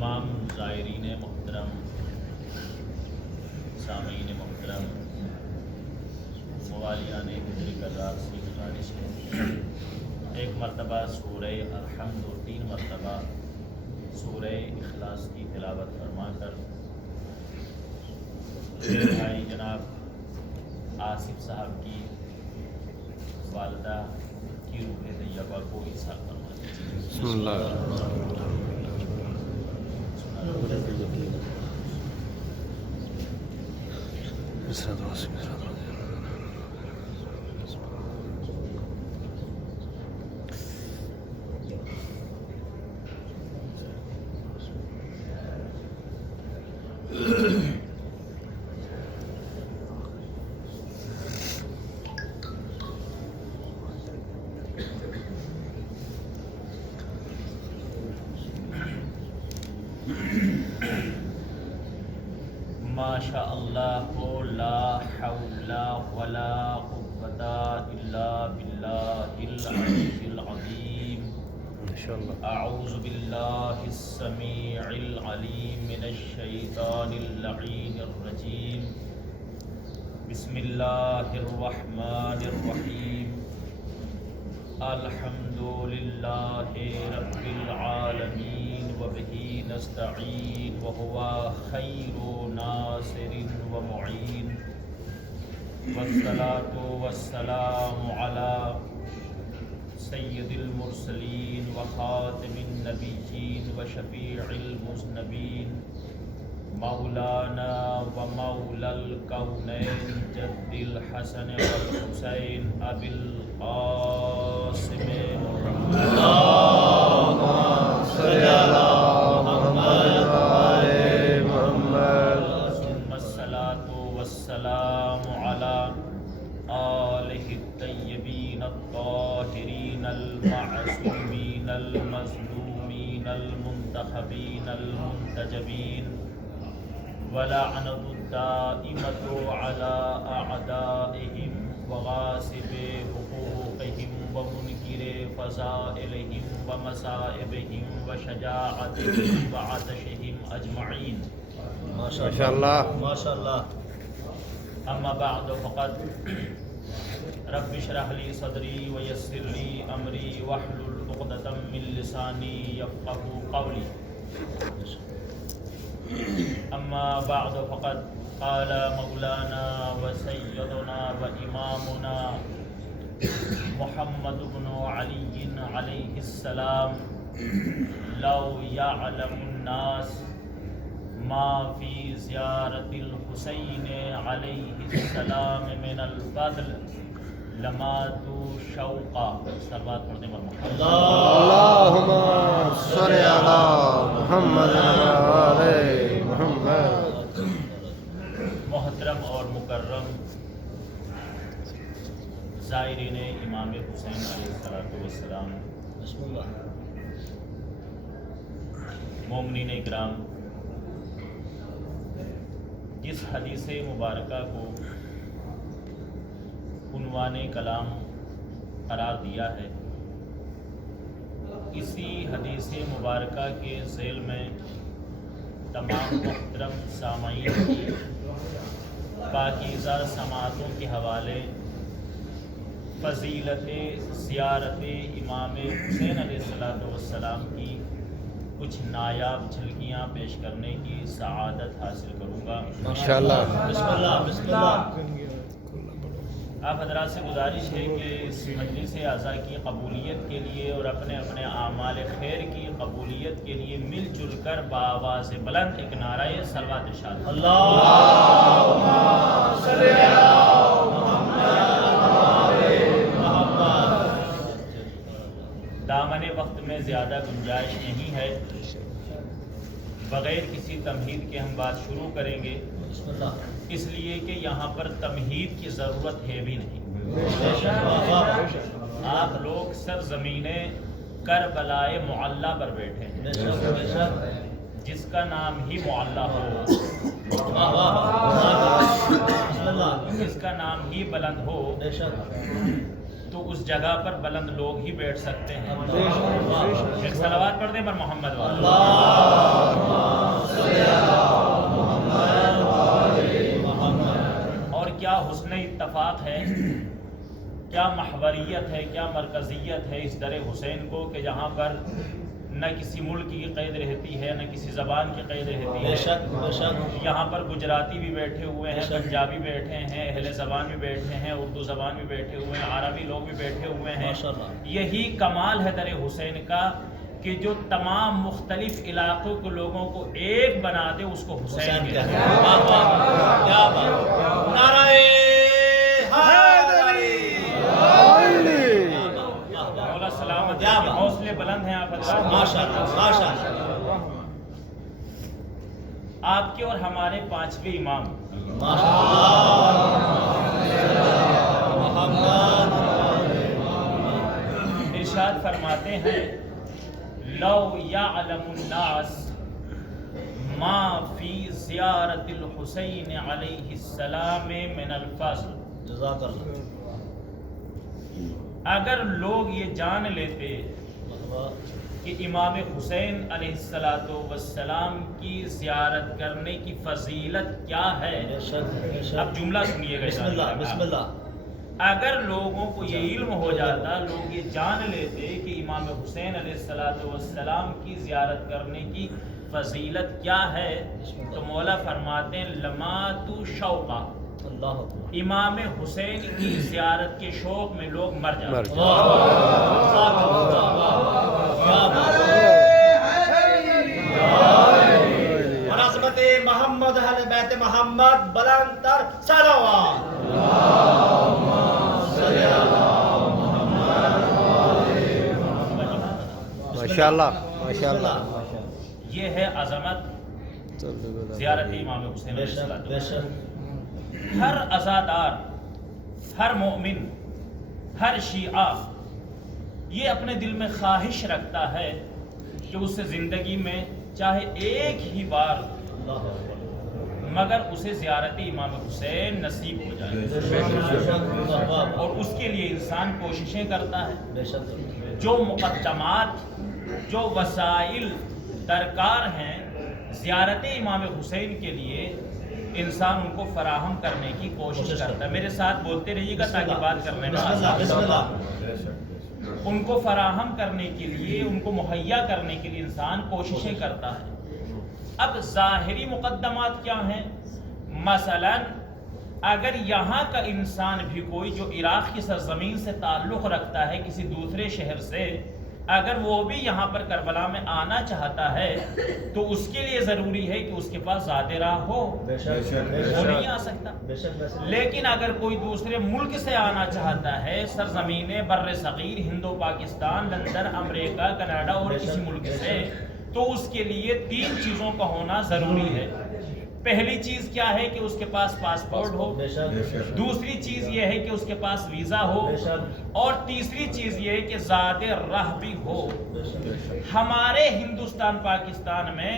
تمام زائرین محترم، سامعین محترم، موالیان حضور کرار سے گزارش ہے ایک مرتبہ سورہ الحمد و 3 مرتبہ سورہ اخلاص کی تلاوت فرما کر میرے بھائی جناب آصف صاحب کی والدہ کی روح طیبہ کو ایثار فرما دیجیے۔ بسم اللہ ماشاء اللہ لا حول ولا قوة الا باللہ العلی العظیم۔ اعوذ باللہ السمیع العلیم من الشیطان اللعین الرجیم۔ بسم اللہ الرحمن الرحیم۔ الحمد للہ رب العالمین وبہ نستعین وہو خیر ناصر ومعین، والصلاة والسلام علی سید المرسلین وخاتم النبیین وشفیع المذنبین، مولانا ومولا الکونین جد الحسن والحسین ابی القاسم اللہم صلی علی محمد وآل محمد، ثم الصلاة والسلام علی آلہ الطیبین الطاہرین المعصومین المظلومین المنتخبین المنتجبین، ولعنۃ الدائمۃ علی اعدائہم وغاصب حقوقہم ومنکر فضائلہم ومصائبہم وشجاعتہم وعطشہم اجمعین۔ ماشاء اللہ ماشاء اللہ۔ اما بعد فقد رب اشرح لی صدری ویسر لی امری واحلل عقدۃ من لسانی یفقہوا قولی۔ اما بعد فقد قال مولانا وسیدنا وامامنا محمد بن علی علیہ السلام، لو یعلم الناس ما فی زیارت الحسین علیہ السلام من الفضل لماتوا شوقا۔ صلوات پڑھنے پر محمد اللہم صلی علی محمد وآل محمد۔ محترم اور مکرم زائرین امام حسین علیہ السلام، بسم اللہ۔ مومنین اکرام، جس حدیث مبارکہ کو عنوان کلام قرار دیا ہے، اسی حدیث مبارکہ کے ذیل میں تمام محترم سامعین کی پاکیزہ سماعتوں کے حوالے فضیلت زیارت امام حسین علیہ السلام کی کچھ نایاب جھلکیاں پیش کرنے کی سعادت حاصل کروں گا انشاءاللہ۔ بسم اللہ بسم اللہ۔ آپ حضرات سے گزارش ہے کہ اس مجلس اعزاء کی قبولیت کے لیے اور اپنے اپنے اعمال خیر کی قبولیت کے لیے مل جل کر بآواز بلند ایک نعرہ صلوات ارشاد۔ اللہم صلی علی محمد۔ دامن وقت میں زیادہ گنجائش نہیں ہے، بغیر کسی تمہید کے ہم بات شروع کریں گے، بسم اللہ۔ اس لیے کہ یہاں پر تمہید کی ضرورت ہے بھی نہیں۔ آپ لوگ سر زمین کربلائے معلیٰ پر بیٹھے ہیں، جس کا نام ہی معلیٰ ہو، جس کا نام ہی بلند ہو، تو اس جگہ پر بلند لوگ ہی بیٹھ سکتے ہیں۔ ایک صلوات پڑھ دیں پر محمد والا۔ بات ہے، کیا محوریت ہے، کیا مرکزیت ہے اس در حسین کو کہ جہاں پر نہ کسی ملک کی قید رہتی ہے، نہ کسی زبان کی قید رہتی بے ہے. شک بے شک یہاں پر گجراتی بھی بیٹھے ہوئے ہیں، بے شک. پنجابی بیٹھے ہیں، اہل زبان بھی بیٹھے ہیں، اردو زبان بھی بیٹھے ہوئے ہیں، عربی لوگ بھی بیٹھے ہوئے ہیں. ماشاءاللہ. یہی کمال ہے در حسین کا کہ جو تمام مختلف علاقوں کے لوگوں کو ایک بنا دے، اس کو حسین حسین کہتے کہتے ہیں. ہیں. واہ واہ کیا بات. نعرہ حیدری. مولا سلامت کیا ہے کہ بات. حوصلے بلند ہیں آپ حضرات. ماشاءاللہ ماشاءاللہ آپ کے اور ہمارے پانچویں امام ارشاد فرماتے ہیں لو یعلم الناس ما فی زیارت الحسین علیہ السلام من الفضل. جزاک اللہ. اگر لوگ یہ جان لیتے کہ امام حسین علیہ السلام کی زیارت کرنے کی فضیلت کیا ہے. بے شک بے شک. اب جملہ سنیے گا. بسم اللہ بسم اللہ. اگر لوگوں کو یہ علم ہو جاتا، لوگ یہ جان لیتے کہ امام حسین علیہ السلام کی زیارت کرنے کی فضیلت کیا ہے، تو مولا فرماتے ہیں لماتو شوقا، اللہ اکبر. امام حسین کی زیارت کے شوق میں لوگ مر جاتے. عظمت محمد اہل بیت محمد بلند تر صلوات. ماشاءاللہ ماشاءاللہ. یہ ہے عظمت زیارت امام حسین بے علیہ شک السلام. بے شک. ہر عزادار، ہر مومن، ہر شیعہ یہ اپنے دل میں خواہش رکھتا ہے کہ اسے زندگی میں چاہے ایک ہی بار اللہ اکبر. مگر اسے زیارت امام حسین نصیب ہو جائے، بے شک. اور اس کے لیے انسان کوششیں کرتا ہے. بے شک. جو مقدمات، جو وسائل درکار ہیں زیارت امام حسین کے لیے، انسان ان کو فراہم کرنے کی کوشش کرتا ہے. میرے ساتھ بولتے رہیے گا تاکہ بات کرنے میں بسم اللہ آسان بسم ہو. اللہ. ان کو فراہم کرنے کے لیے، ان کو مہیا کرنے کے لیے انسان کوششیں کرتا ہے. اب ظاہری مقدمات کیا ہیں؟ مثلا اگر یہاں کا انسان بھی کوئی جو عراق کی سرزمین سے تعلق رکھتا ہے کسی دوسرے شہر سے، اگر وہ بھی یہاں پر کربلا میں آنا چاہتا ہے تو اس کے لیے ضروری ہے کہ اس کے پاس زیادہ راہ ہو، بے شک بے وہ نہیں شک آ سکتا. بے شک بے شک. لیکن اگر کوئی دوسرے ملک سے آنا چاہتا ہے، سرزمین بر صغیر، ہند و پاکستان، لندن، امریکہ، کینیڈا اور کسی ملک سے، تو اس کے لیے 3 چیزوں کا ہونا ضروری ہے. پہلی چیز کیا ہے کہ اس کے پاس پاسپورٹ ہو، بے شک. دوسری چیز یہ ہے کہ اس کے پاس ویزا ہو، بے شک. اور تیسری چیز یہ ہے کہ زیادہ راہ بھی ہو. بے شک. ہمارے ہندوستان پاکستان میں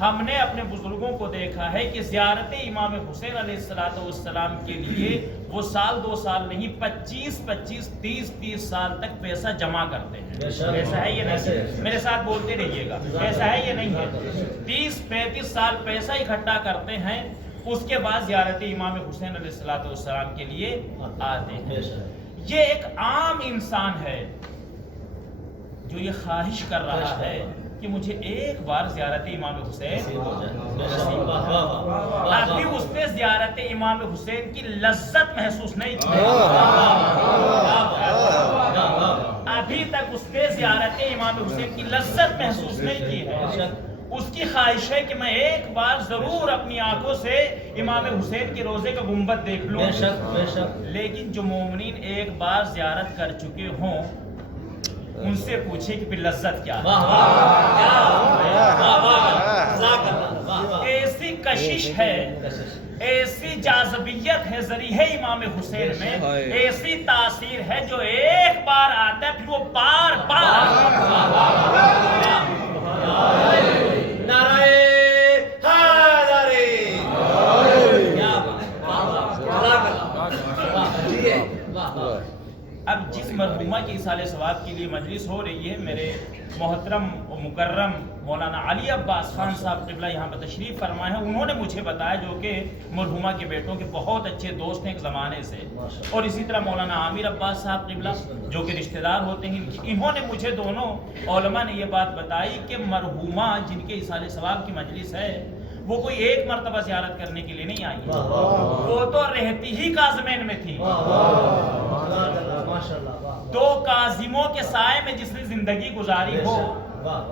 ہم نے اپنے بزرگوں کو دیکھا ہے کہ زیارت امام حسین علیہ السلام کے لیے وہ سال 2 سال نہیں، 25 30 سال تک پیسہ جمع کرتے ہیں. ایسا ہے یہ نہیں؟ میرے ساتھ بولتے رہیے گا. ایسا ہے یہ نہیں ہے؟ 30-35 سال پیسہ اکٹھا کرتے ہیں، اس کے بعد زیارت امام حسین علیہ السلام کے لیے آتے ہیں. بے شک. یہ ایک عام انسان ہے جو یہ خواہش کر رہا ہے کہ مجھے ایک بار زیارت امام حسین ابھی اس نے زیارت امام حسین کی لذت محسوس نہیں کی. ابھی تک اس نے زیارت امام حسین کی لذت محسوس نہیں کی ہے. اس کی خواہش ہے کہ میں ایک بار ضرور اپنی آنکھوں سے امام حسین کے روزے کا گنبد دیکھ لوں. بے شک بے شک. لیکن جو مومنین ایک بار زیارت کر چکے ہوں ان سے پوچھے کہ پھر لذت کیا ہے. ایسی کشش ہے، ایسی جاذبیت ہے ذریعہ امام حسین میں، ایسی تاثیر ہے جو ایک بار آتا ہے پھر وہ بار بار. نعرہ حیدری. اب جس مرحومہ کی ایصال ثواب کے لیے مجلس ہو رہی ہے. میرے محترم و مکرم مولانا علی عباس خان صاحب قبلہ یہاں پر تشریف فرمائے ہیں. انہوں نے مجھے بتایا، جو کہ مرحومہ کے بیٹوں کے بہت اچھے دوست ہیں ایک زمانے سے، اور اسی طرح مولانا عامر عباس صاحب قبلہ جو کہ رشتہ دار ہوتے ہیں، انہوں نے مجھے دونوں علماء نے یہ بات بتائی کہ مرحومہ جن کے ایصال ثواب کی مجلس ہے وہ کوئی ایک مرتبہ زیارت کرنے کے لیے نہیں آئی ہے، وہ تو رہتی ہی کاظمین میں تھی. دو کاظموں کے سائے میں جس نے زندگی گزاری ہو،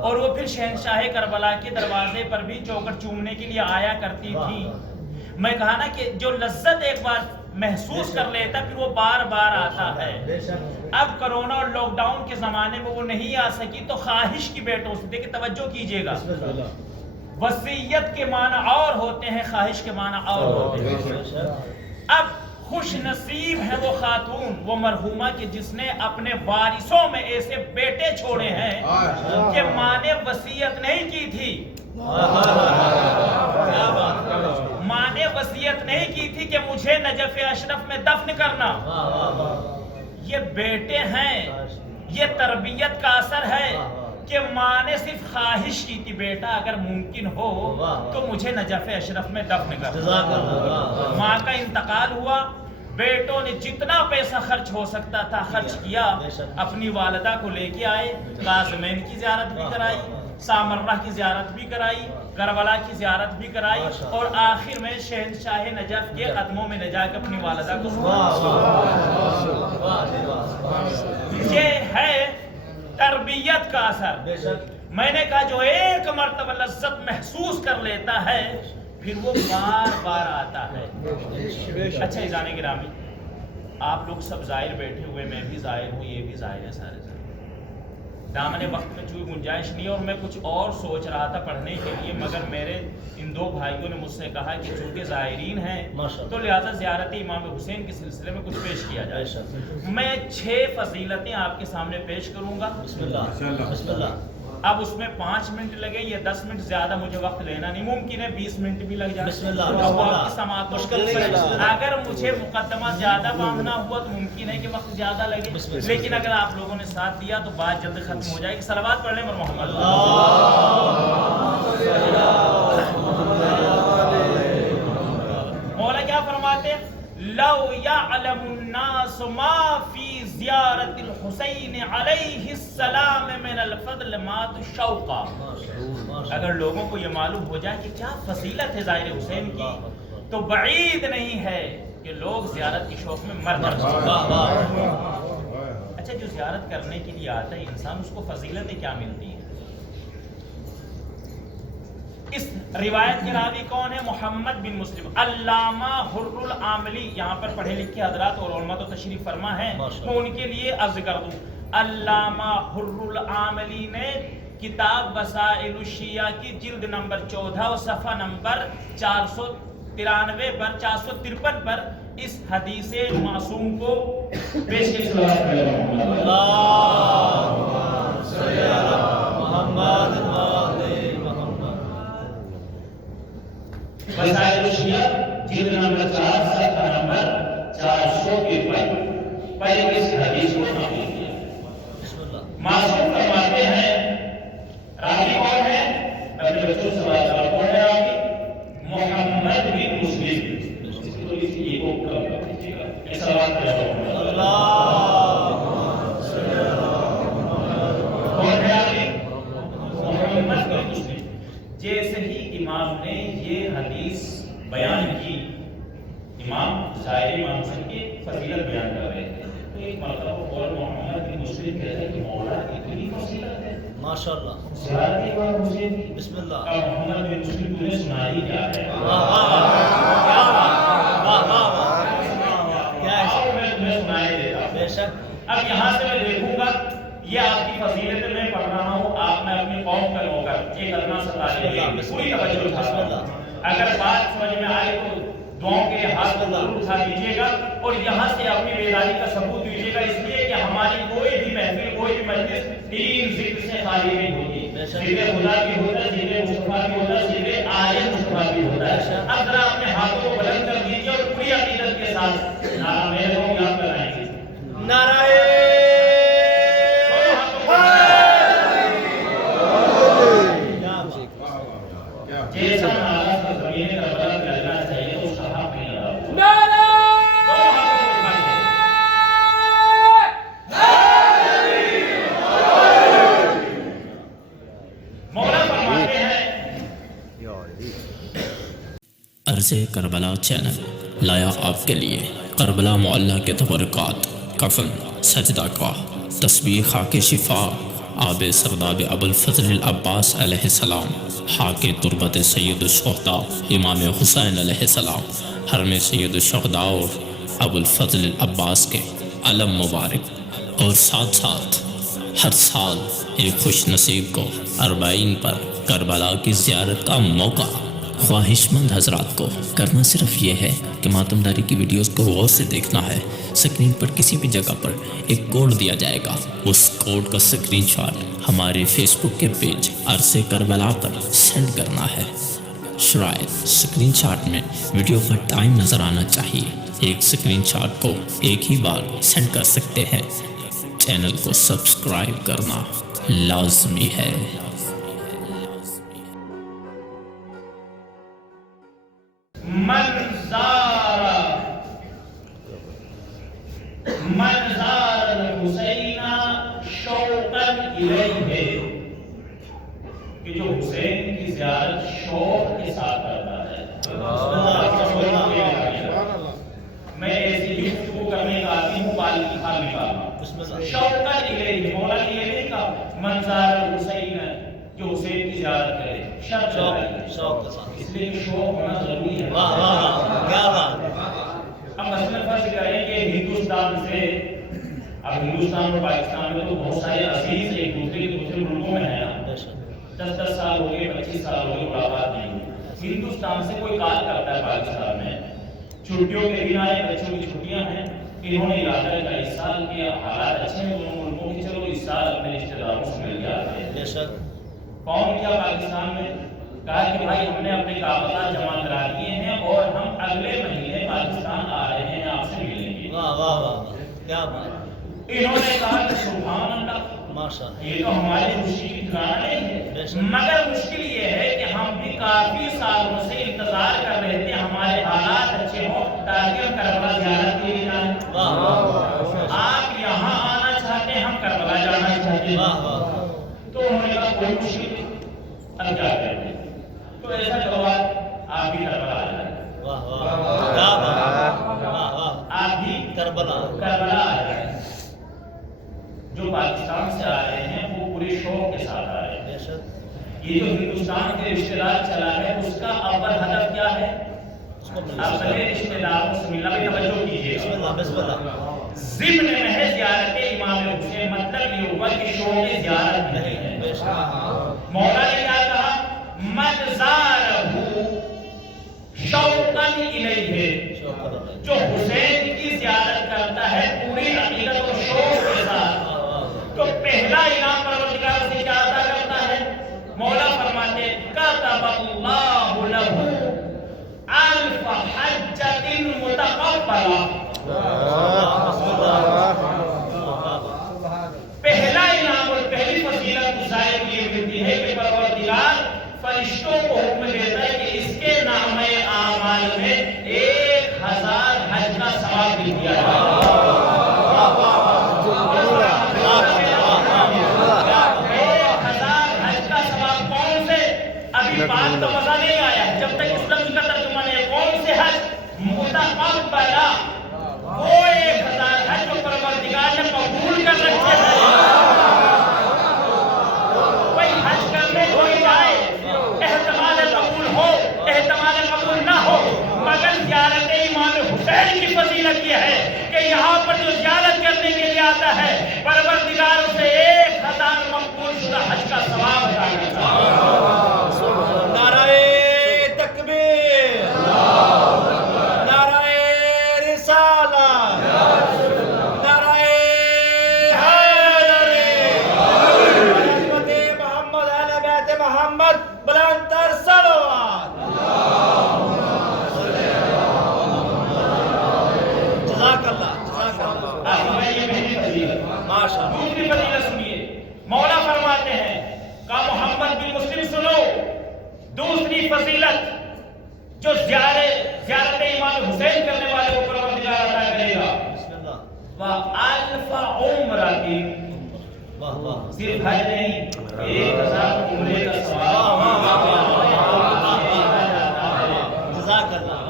اور وہ پھر شہنشاہ کربلا کے دروازے پر بھی چوکٹ چومنے کے لیے آیا کرتی تھی. میں کہا نا کہ جو لذت ایک بار محسوس کر لیتا پھر وہ بار بار آتا ہے. اب کرونا اور لاک ڈاؤن کے زمانے میں وہ نہیں آ سکی تو خواہش کی بیٹوں سے دیکھیں، توجہ کیجئے گا، وصیت کے معنی اور ہوتے ہیں، خواہش کے معنی اور ہوتے ہیں. اب خوش نصیب ہے وہ خاتون، وہ مرحومہ کہ جس نے اپنے وارثوں میں ایسے بیٹے چھوڑے ہیں کہ ماں نے وصیت نہیں کی تھی، ماں نے وصیت نہیں کی تھی کہ مجھے نجف اشرف میں دفن کرنا. یہ بیٹے ہیں، یہ تربیت کا اثر ہے کہ ماں نے صرف خواہش کی تھی، بیٹا اگر ممکن ہو تو مجھے نجف اشرف میں دفن کرنا. ماں کا انتقال ہوا، بیٹوں نے جتنا پیسہ خرچ ہو سکتا تھا خرچ کیا، اپنی والدہ کو لے کے آئے، کاظمین کی زیارت بھی کرائی، سامرہ کی زیارت بھی کرائی، کربلا کی زیارت بھی کرائی، اور آخر میں شہنشاہ نجف کے قدموں میں لے جا کے اپنی والدہ کو یہ ہے تربیت کا اثر. میں نے کہا جو ایک مرتبہ لذت محسوس کر لیتا ہے پھر وہ بار بار آتا ہے. اچھا ایزان گرامی، آپ لوگ سب ظاہر بیٹھے ہوئے، میں بھی ظاہر ہوں، یہ بھی ظاہر ہے، سارے ظاہر. دامن وقت میں چونکہ گنجائش نہیں ہے اور میں کچھ اور سوچ رہا تھا پڑھنے کے لیے، مگر میرے ان دو بھائیوں نے مجھ سے کہا کہ چونکہ ظاہرین ہیں تو لہٰذا زیارت امام حسین کے سلسلے میں کچھ پیش کیا جائے. میں 6 فضیلتیں آپ کے سامنے پیش کروں گا. بسم اللہ. اب اس میں 5 منٹ لگے یا 10 منٹ، زیادہ مجھے وقت لینا نہیں، ممکن ہے 20 منٹ بھی لگ جائے. آپ کی سماعت مشکل نہیں. اگر مجھے مقدمہ زیادہ باندھنا ہوا تو ممکن ہے کہ وقت زیادہ لگے، لیکن اگر آپ لوگوں نے ساتھ دیا تو بات جلد ختم ہو جائے گی. صلوات پڑھ لیں محمد. مولا کیا فرماتے ہیں؟ لو یعلم الناس ما فی زیارت الحسین علیہ السلام من الفضل مات شوقا. اگر لوگوں کو یہ معلوم ہو جائے کہ کیا فضیلت ہے ظاہر حسین کی تو بعید نہیں ہے کہ لوگ زیارت کے شوق میں مر جائیں. اچھا جو زیارت کرنے کے لیے آتا ہے انسان، اس کو فضیلتیں کیا ملتی ہیں؟ اس روایت کے راوی کون ہے؟ محمد بن مسلم. علامہ حر العاملی، یہاں پر پڑھے لکھے حضرات اور علماء تو تشریف فرما ہیں، میں ان کے لیے عرض کر دوں. علامہ حر العاملی نے کتاب وسائل الشیعہ کی جلد نمبر 14 و صفحہ نمبر 493 پر 453 پر اس حدیث معصوم کو پیش کیا. وسائل الشیعہ جلد نمبر 4 صفحہ نمبر 453 پر اس حدیث کو نقل کیا. معصوم فرماتے ہیں، راوی کون ہے؟ نبی رسول صلی اللہ علیہ وسلم کون ہے راوی؟ محمد بن مسلم. اس کی تھوڑی سی یہ کو کم کر دیجیے گا. ایک سوال کرو. کون ہے راوی؟ محمد بن مسلم. جیسے ہی امام نے یہ حدیث بیان کی، امام ظاہر امام حسین کی فضیلت بیان کر رہے تھے، تو ایک مرتبہ اور محمد بن مسلم کہتے ہیں کہ مولا اتنی فضیلت ہے ماشاءاللہ زیارت امام حسین کی. بسم اللہ. محمد بن مسلم تمہیں سنائی کیا ہے؟ میں تمہیں سنائی دیتا ہوں. بے شک. اب یہاں سے میں دیکھوں گا یہ آپ کی فضیلت میں پڑھ رہا ہوں، آپ نے اپنی قوم کا لوگ ایک کلمہ ستائے پوری توجہ اٹھا. اگر بات سمجھ میں آئے تو دعاؤں کے ہاتھ کو ضرور اٹھا دیجیے گا اور یہاں سے اپنی بیداری کا ثبوت دیجیے گا، اس لیے کہ ہماری کوئی بھی محفل، کوئی بھی مجلس 3 ذکر سے خالی نہیں ہوتی. ذکر خدا بھی ہوتا ہے، ذکر مصطفیٰ بھی ہوتا ہے، ذکر آیت مصطفیٰ بھی ہوتا ہے. اب ذرا اپنے ہاتھوں کو بلند کر دیجیے اور پوری عقیدت کے ساتھ میرے کو یاد کرائیں گے. نعرہ جیسا نعرہ سرزمین کربلا میں لگنا چاہیے اس کا حق نہیں ادا ہوا۔ نعرہ مولا فرماتے ہیں عرض کربلا چینل لایا آپ کے لیے کربلا معلیٰ کے تبرکات، کفن، سجدہ گاہ، تسبیح خاک شفا، آب سرداب ابو الفضل العباس علیہ السلام، خاک تربت سید الشہداء امام حسین علیہ السلام، حرم سید الشہداء اور ابو الفضل العباس کے علم مبارک، اور ساتھ ساتھ ہر سال ایک خوش نصیب کو اربعین پر کربلا کی زیارت کا موقع۔ خواہش مند حضرات کو کرنا صرف یہ ہے کہ ماتم داری کی ویڈیوز کو غور سے دیکھنا ہے۔ سکرین پر کسی بھی جگہ پر ایک کوڈ دیا جائے گا، اس کوڈ کا سکرین شاٹ ہمارے فیس بک کے پیج عرص کربلا پر سینڈ کرنا ہے۔ شاید سکرین شاٹ میں ویڈیو کا ٹائم نظر آنا چاہیے۔ ایک سکرین شاٹ کو ایک ہی بار سینڈ کر سکتے ہیں۔ چینل کو سبسکرائب کرنا لازمی ہے۔ من زار الحسین شوقا الیہ، کہ جو حسین کی زیارت شوق کے ساتھ کرتا ہے۔ میں ایسی بھی گفتگو کرنے کا آتی ہوں خالی کہا شوقا الیہ، مولا نے یہ نہیں کہا من زار الحسین جو حسین کی زیارت کرے، شوق کے ساتھ، اس لیے شوق ہونا ضروری ہے۔ کیا بات ہے۔ اب مثلا فرض کریں کہ ہندوستان سے، اب ہندوستان اور پاکستان میں تو بہت سارے عزیز ایک دوسرے ملکوں میں ہیں، 10 سال ہو گئے، 25 سال ہو گئے، ملاقات نہیں ہوئی۔ ہندوستان سے کوئی کال کرتا ہے پاکستان میں، چھٹیوں کے دن آئے، بچوں کی چھٹیاں ہیں، انہوں نے ارادہ کیا اس سال کے حالات اچھے ہیں دونوں ملکوں کی، چلو اس سال اپنے رشتے داروں سے مل جاتے ہیں۔ کون کیا پاکستان میں کہا کہ بھائی ہم نے اپنے کاغذات جمع کرا دیے ہیں اور ہم اگلے مہینے پاکستان آ رہے ہیں، آپ سے ملیں گے۔ واہ واہ واہ، کیا بات۔ انہوں نے کہا کہ سبحان اللہ، ماشاءاللہ، یہ تو ہماری خوشی کی ٹھکانا نہیں ہے، مگر مشکل یہ ہے کہ ہم بھی کافی سالوں سے انتظار کر رہے تھے ہمارے حالات اچھے ہوں تاکہ ہم کربلا زیارت کے لیے جائیں۔ آپ یہاں آنا چاہتے ہیں، ہم کربلا جانا چاہتے ہیں۔ تو انہوں نے کہا کوئی مشکل نہیں، اب کیا کریں؟ تو ایسا کرو آپ بھی کربلا آ جائیں، آپ بھی کربلا آ جائیں۔ جو پاکستان سے آ رہے ہیں وہ پورے شوق کے ساتھ آ رہے ہیں۔ یہ جو ہندوستان کے رشتے دار چلا ہے اس کا اول ہدف کیا ہے؟ اپنے رشتے داروں سے ملنا۔ بھی توجہ کیجیے، ضمن محض زیارت امام حسین، مطلب یہ ہوا کہ شوق زیارت نہیں ہے۔ مولا نے کیا کہا؟ من زارہ شوقا الیہ، جو حسین کی زیارت کرتا ہے پوری عقیدت اور شوق کے ساتھ، تو پہلا انعام پروردگار سے کیا عطا کرتا ہے؟ مولا فرماتے کتب اللہ لہ الف حجۃ متقبلہ۔ پہلا انعام اور پہلی فضیلت ظاہر یہ ملتی ہے کہ پروردگار فرشتوں کو حکم دیتا ہے کہ اس کے نامہ اعمال میں 1000 حج کا ثواب بھی دیا جائے۔ 1000 حج کا ثواب کون سے؟ ابھی بات کا مزہ نہیں آیا جب تک اس لفظ کا ترجمہ نہیں ہے۔ کون سے حج؟ متقبلہ، وہ 1000 حج جو پروردگار نے قبول کر رکھے ہیں۔ بھائی حج کرنے کوئی جائے، احتمال قبول ہو احتمال قبول نہ ہو، مگر زیارت امام حسین کی فضیلت یہ ہے کہ یہاں پر جو زیارت کرنے کے لیے آتا ہے پروردگار اسے 1000 مقبول شدہ حج کا ثواب عطا کرتا ہے۔ نعرہ تکبیر، نعرہ رسالہ، دوسری فضیلت جو زیارت امام حسین کرنے والے کو پروردگار عطا کرے گا، وَأَلْفَ عُمْرَةٍ، صرف حج نہیں، 1000 عمرے کا ثواب جزاک اللہ،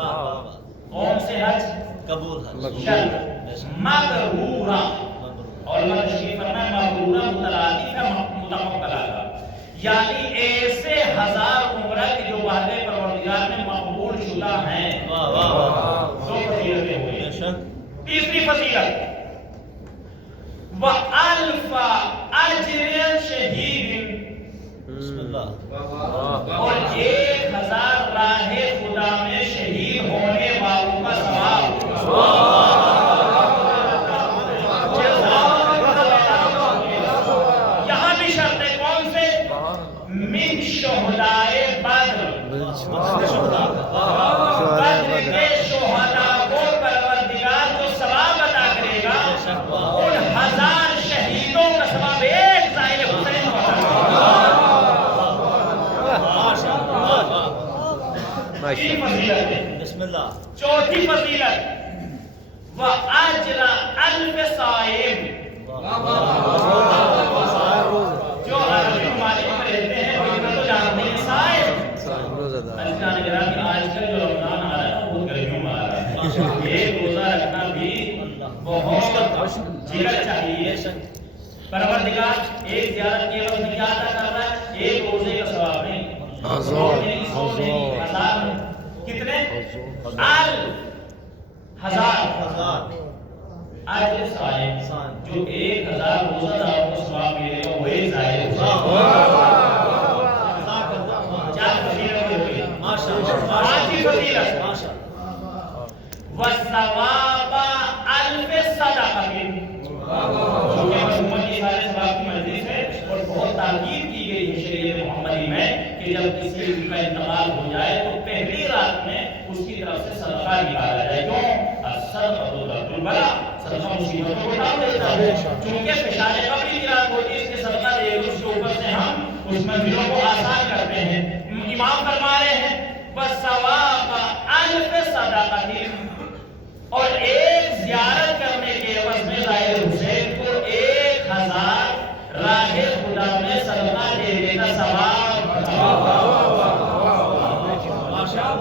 کون سے حج؟ قبول حج، شرط مغرورا، اور تشریف فرمائے مغرورا مترادف ہے متقبلہ کا، یعنی ایسے 1000 عمرہ کی جو وعدے پروردگار میں مقبول شدہ ہیں۔ دو فضیلتیں ہوئی۔ تیسری فضیلت وَأَلْفَ أَجْرٍ شَهِيدٍ، اور 1000 راہ خدا میں شہید ہونے والوں کا ثواب۔ یہاں بھی شرط ہے، کون سے؟ من شہدائے بدر، بدر کے شہداء کو پروردگار جو ثواب عطا کرے گا، ان 1000 شہیدوں کا ثواب ایک ظاہر حسین کو عطا کرے گا۔ تین فضیلتیں۔ بسم اللہ۔ چوتھی فضیلت وَأَجْرَ أَلْفِ صَائِمٍ، جو عربی ممالک میں رہتے ہیں وہ ان کو تو جانتے ہیں صائم۔ جان گرامی، آج کل جو رمضان آ رہا ہے وہ گرمیوں میں آ رہا ہے، ایک روزہ رکھنا بھی بہت جگر چاہیے۔ پروردگار ایک زیارت کے وقت میں کیا عطا کر رہا ہے؟ ایک روزے کا ثواب نہیں، 1000 کتنے؟ 1000 اجر صائم، جو 1000 روزہ دار کو ثواب ملے گا وہی ظاہر حسین۔ چار فضیلت ہوئی۔ پانچویں فضیلت وَالثَّوَابَ أَلْفِ صَدَقَةٍ، چونکہ محمد کی سارے ثواب کی مجلس ہے اور بہت تاکید کی گئی ہے شریعت محمدی میں کہ جب کسی کا انتقال ہو جائے تو پہلی رات میں اس کی طرف سے صدقہ نکالا جائے۔ کیوں؟ الصدقۃ تدفع البلاء، صدقہ مصیبتوں کو ٹال دیتا ہے۔ چونکہ فشار قبری کی رات ہوتی ہے، اس کے صدقہ دے اس کے اوپر سے ہم اس منزلوں کو آسان کرتے ہیں۔ امام فرما رہے ہیں وَالثَّوَابَ أَلْفِ صَدَقَةٍ، اور ایک زیارت کرنے کے عوض میں ظاہر حسین کو 1000 راہ خدا میں صدقہ دینے کا ثواب۔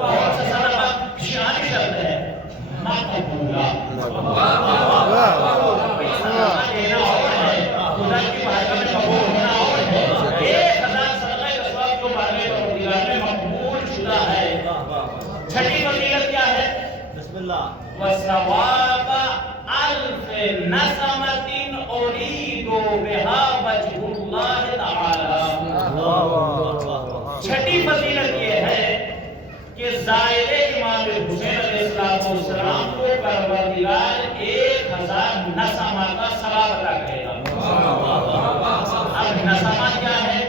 بہت سے صدقہ شان شرط ہے مقبولہ، صدقہ دینا اور ہے، خدا کی بارگاہ میں قبول ہونا اور ہے۔ 1000 صدقہ کا ثواب جو بارگاہ پروردگار میں مقبول شدہ ہے۔ چھٹی فضیلت کیا ہے؟ بسم اللہ۔ وَثَوَابَ أَلْفِ نَسَمَةٍ أُرِيدُ بِهَا وَجْهُ اللَّهِ تَعَالَى، چھٹی فضیلت یہ ہے کہ زائر امام حسین علیہ السلام کو پروردگار 1000 نسمہ کا ثواب عطا کرے گا۔ اب نسمہ کیا ہے؟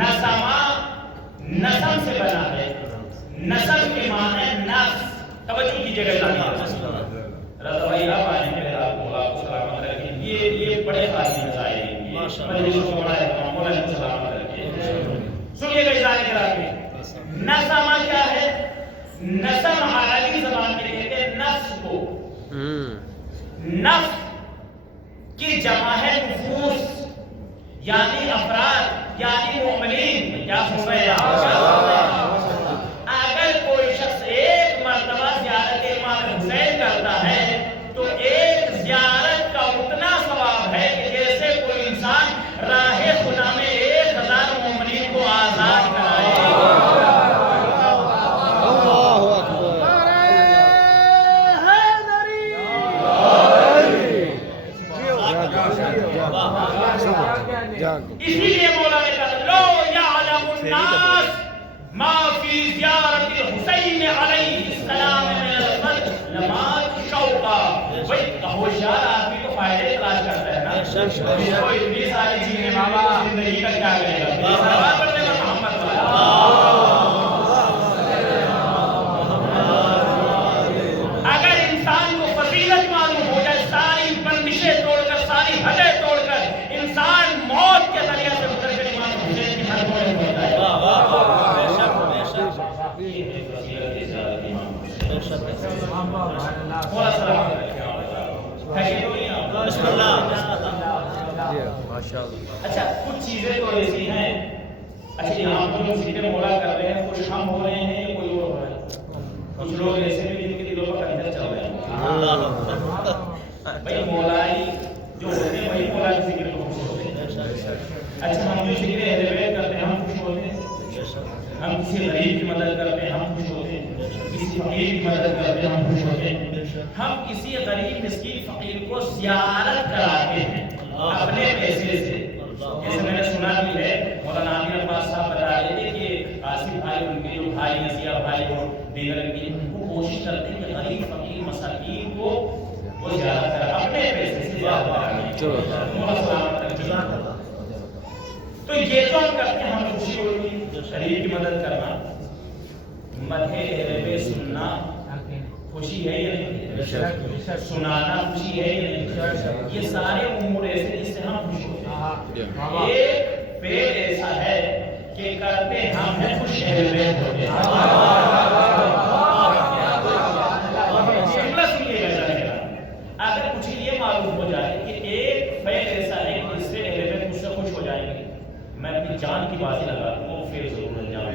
نسمہ نسم سے بنا ہے، نسم کے معنی نفس۔ توجہ کیجیے گا، رضا بھائی آپ آئے ہیں، آپ کو سلامت رکھیں۔ یہ بڑے خاصی مسائل ہیں، مجلس کو بڑا احترام، بڑا سلامت رکھیں۔ سنیے گا ازالے کے رات میں نسمہ کیا ہے؟ نسم عربی زبان میں کہتے ہیں نفس کو، نفس کی جمع ہے نفوس، یعنی افراد، یعنی مومنین۔ کیا سن رہے ہیں؟ اگر کوئی شخص ایک مرتبہ زیارت امام حسین کرتا ہے تو ایک زیارت کا اتنا ثواب ہے کہ جیسے کوئی انسان راہ خدا میں 1000 مومنین کو آزاد کرائے۔ اسی لیے مولا نے کہا لو یعلم الناس ما فی زیارت الحسین علیہ السلام من الفضل لما شوقا۔ بھئی ہوشیار آدمی تو فائدے تلاش کرتا ہے نا، کو اتنی ساری چیزیں بابا زندگی کا کیا کرے گا؟ سلوات پڑھنے کا محمد والا۔ اگر انسان کو فضیلت معلوم ہو جائے، ساری بندشیں توڑ کر، ساری حدیں توڑ کر انسان موت کے ذریعے سے اتر کر امام حسین کی حد میں ہوتا ہے۔ تھوڑا سا بسم اللہ. اچھا کچھ چیزیں تو ایسی ہیں. اچھا یہاں پر جو ذکر مولا کر رہے ہیں کچھ ہم ہو رہے ہیں یا کوئی اور ہو رہا ہے؟ کچھ لوگ ایسے بھی جن کے دلوں پر کنجر چل رہے ہیں. بھائی مولائی جو ہوتے ہیں وہی مولا کے ذکر کو خوش ہوتے ہیں. اچھا ہم جو ذکر اہل بیت کرتے ہیں ہم خوش ہوتے ہیں. ہم کسی غریب کی مدد کرتے ہیں ہم خوش ہوتے ہیں. کسی فقیر کی مدد کرتے ہیں ہم خوش ہوتے ہیں. ہم کسی غریب مسکین فقیر کو زیارت کراتے ہیں اپنے پیسے سے. جیسے میں نے سنا بھی ہے مولانا عامر عباس صاحب بتا رہے تھے کہ آصف بھائی ان کے جو بھائی نسیہ بھائی اور دیگر کے وہ کوشش کرتے ہیں کہ غریب فقیر مساکین کو وہ زیارت کرا اپنے پیسے سے زیارت کرانے. تو یہ تو ہم کرتے ہیں ہم خوشی ہوتی ہے غریب کی مدد کرنا. مدح اہل بیت سننا خوشی ہے یا نہیں؟ سنانا خوشی ہے یا نہیں؟ یہ سارے امور ایسے جس سے ہم خوش ہوتے ہیں. ایک فعل ایسا ہے کہ کرتے ہم ہیں خوش اہل بیت ہوتے ہیں. اگر کچھ یہ معلوم ہو جائے کہ ایک فعل ایسا ہے کہ اس سے اہل بیت مجھ سے خوش ہو جائیں گے میں اپنی جان کی بازی لگا دوں وہ فعل ضرور انجام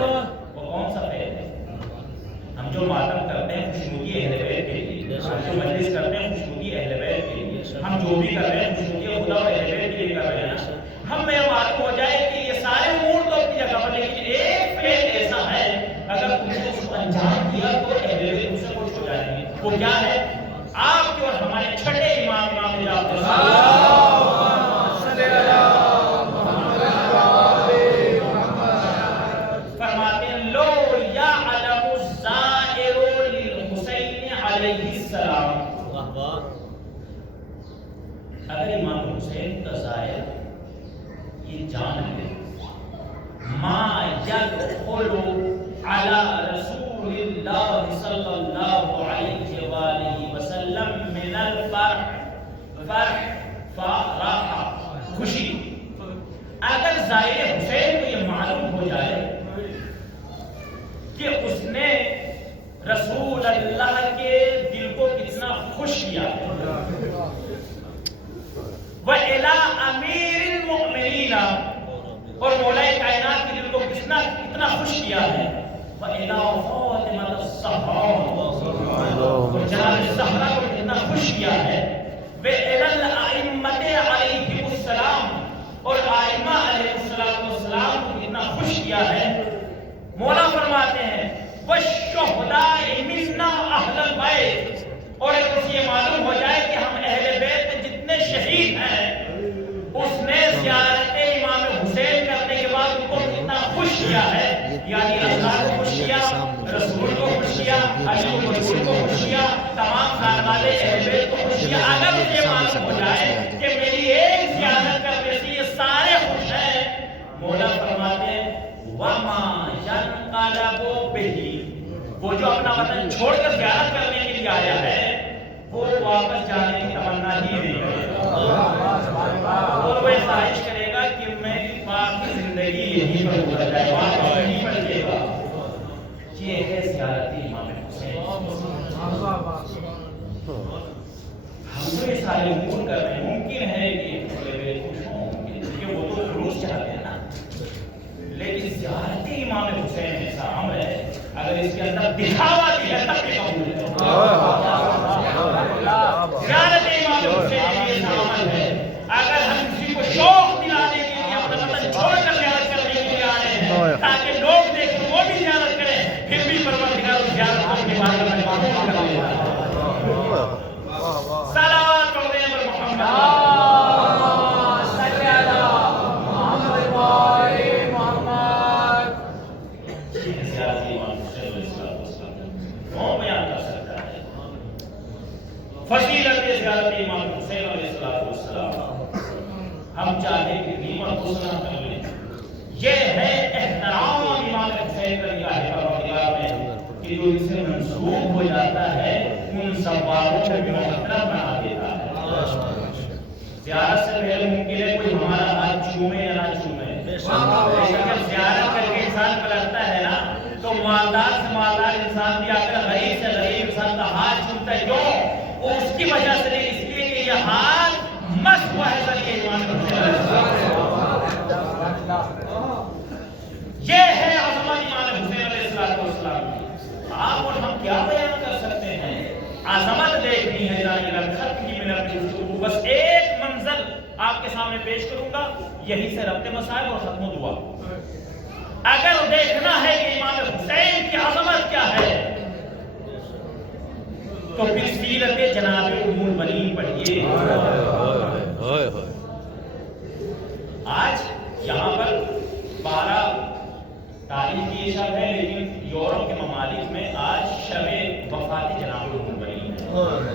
دوں. وہ کون سا فعل ہے؟ ہم جو ماتم کرتے ہیں خوشنودی اہل بیت کے لیے, ہم جو مجلس کرتے ہیں خوشنودی اہل بیت کے لیے, ہم جو بھی کر رہے ہیں خوشنودی خدا اور اہل بیت کے لیے کر رہے ہیں. ہم میں معلوم ہو جائے کہ یہ سارے امور تو اپنی جگہ پر لیکن ایک فعل ایسا ہے اگر تم نے اس کو انجام دیا تو اہل بیت اس سے خوش ہو جائیں گے. وہ کیا ہے؟ آپ کے اور ہمارے چھٹے امام جعفر فرماتے ہیں لو یعلم الزائر للحسین علیہ السلام. اگر امام حسین کا زائر یہ جان لے ما یدخل علی رسول اللہ صلی اللہ علیہ وآلہ وسلم من الفرح فرح خوشی. اگر زائر حسین کو یہ معلوم ہو جائے کہ اس نے رسول اللہ کے دل کو کتنا خوش کیا ہے وَإِلَىٰ أَمِيرِ الْمُؤْمِنِينَ اور مولا کائنات کے دل کو کتنا خوش کیا ہے وَإِلَىٰ فَاطِمَةَ الزَّهْرَاء اور جناب زہرا کو کتنا خوش کیا ہے وَإِلَىٰ الْأَئِمَّةِ عَلَيْهِمُ السَّلَامُ اور آئمہ علیہ السلام کو کتنا خوش کیا ہے. مولا فرماتے ہیں وَالشُّهْدَاءِ مِنَّا أَهْلَ الْبَيْتِ اور اگر اسے یہ معلوم ہو جائے کہ ہم اہل بیت میں جتنے شہید ہیں اس نے زیارت امام حسین کرنے کے بعد ان کو کتنا خوش کیا ہے. یعنی اللہ کو خوش کیا, رسول کو خوش کیا, علی و رسول کو خوش کیا, تمام خاندان اہل بیت کو خوش کیا. اگر اسے معلوم ہو جائے کہ میری ایک زیارت کرنے سے یہ سارے خوش ہیں مولا فرماتے ہیں وَمَا يَنْقَلَبُ بِهِ وہ جو اپنا وطن چھوڑ کر زیارت کرنے کے لیے آیا ہے وہ واپس جانے کی تمنا ہی نہیں کرے گا اور وہ خواہش کرے گا کہ میں باقی زندگی یہیں پر گزر جائے واپس یہیں پر جائے گا. یہ ہے زیارت امام حسین. ہم تو یہ سارے امور کر رہے ہیں ممکن ہے کہ خوش ہوں کیونکہ وہ تو خلوص چاہتے ہیں نا لیکن زیارت امام حسین ایسا عمل ہے اگر اس کے اندر دکھاوا بھی ہے تب بھی قبول ہے. زیارت امام حسین ایسا عمل ہے اگر ہم کسی کو شوق دلانے کے لیے اپنا وطن چھوڑ کر زیارت کرنے کے لیے آئے ہیں تاکہ لوگ دیکھیں وہ بھی زیارت کریں پھر بھی پروردگار زیارت کے بارے میں معلوم کر دیتا ہے. صلوات پڑھ رہے ہیں پر محمد فضیلت زیارت امام حسین علیہ السلام ہم چاہتے کہ قیمت حسنہ کر لیں. یہ ہے احترام امام حسین کا نگاہ پروردگار میں کہ جو ان سے منسوب ہو جاتا ہے ان سوالوں کو محترم بنا دیتا ہے. زیارت سے پہلے ممکن ہے کوئی ہمارا ہاتھ چومے یا نہ چومے. جب زیارت کر کے انسان پلٹتا ہے نا تو مالدار سے مالدار انسان بھی اگر غریب سے غریب انسان کا ہاتھ چھوٹتا ہے کیوں؟ وہ اس کی وجہ سے نہیں، اس لیے کہ یہ ہاتھ مست ہوا ہے ذریعہ ایمان کا۔ یہ ہے عظمت امام حسین علیہ السلام کی۔ آپ اور ہم کیا بیان کر سکتے ہیں؟ عظمت دیکھنی ہے ختم کی منت کی گفتگو۔ بس ایک منظر آپ کے سامنے پیش کروں گا، یہی سے ربط مسائل اور ختم دعا۔ اگر دیکھنا ہے کہ امام حسین کی عظمت کیا ہے تو پھر سیرت جناب ام المؤمنین پڑھیے۔ آج یہاں پر 12 تاریخ کی شب ہے، لیکن یورپ کے ممالک میں آج شب وفات جناب ام المؤمنین ہے،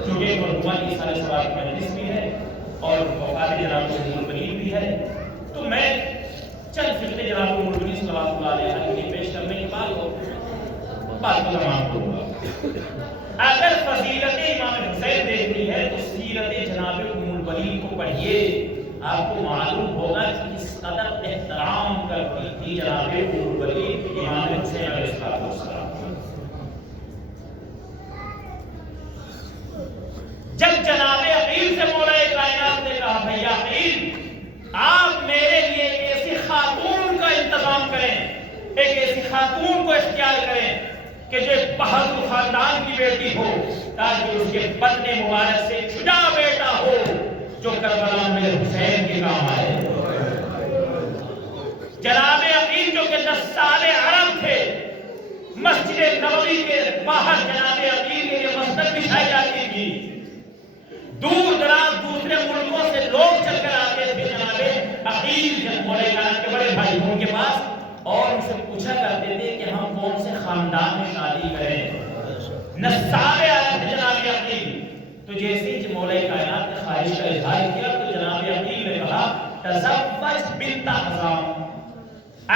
چونکہ مرحومہ کی سال ثواب کی مجلس بھی ہے اور وفات جناب ام المؤمنین بھی ہے، تو میں چند فقہ جناب ام المؤمنین صلی اللہ علیہ وسلم پیش کرنے کے بعد بات کو تمام کروں گا۔ اگر فضیلت امام حسین دیکھنی ہے تو سیرت جناب ام المؤمنین کو پڑھیے، آپ کو معلوم ہوگا کہ اس قدر احترام کرتی تھی جناب ام المؤمنین امام حسین علیہ السلام۔ جب جناب عقیل سے مولا کائنات نے کہا بھیا عقیل آپ میرے لیے ایک ایسی خاتون کا انتظام کریں، ایک ایسی خاتون کو اختیار کریں کہ جو بہادر خاندان کی بیٹی ہو، تاکہ اس کے بدن مبارک سے شجاع بیٹا ہو جو کربلا میں حسین کے کام آئے۔ جناب عقیل جو کہ نسال عرب تھے، مسجد نبوی کے باہر جناب عقیل کے لیے مسجد بچھائی جاتی تھی، دور دراز دوسرے ملکوں سے لوگ چل کر آتے تھے جناب عقیل مولا کائنات کے بڑے بھائی ان کے پاس، اور ان سے پوچھا کرتے تھے کہ ہم کون سے خاندان میں شادی کریں۔ نسال عرب تھے جناب عقیل، تو جیسے ہی مولا کائنات نے خواہش کا اظہار کیا تو جناب عقیل نے کہا تزوج بنت حزام،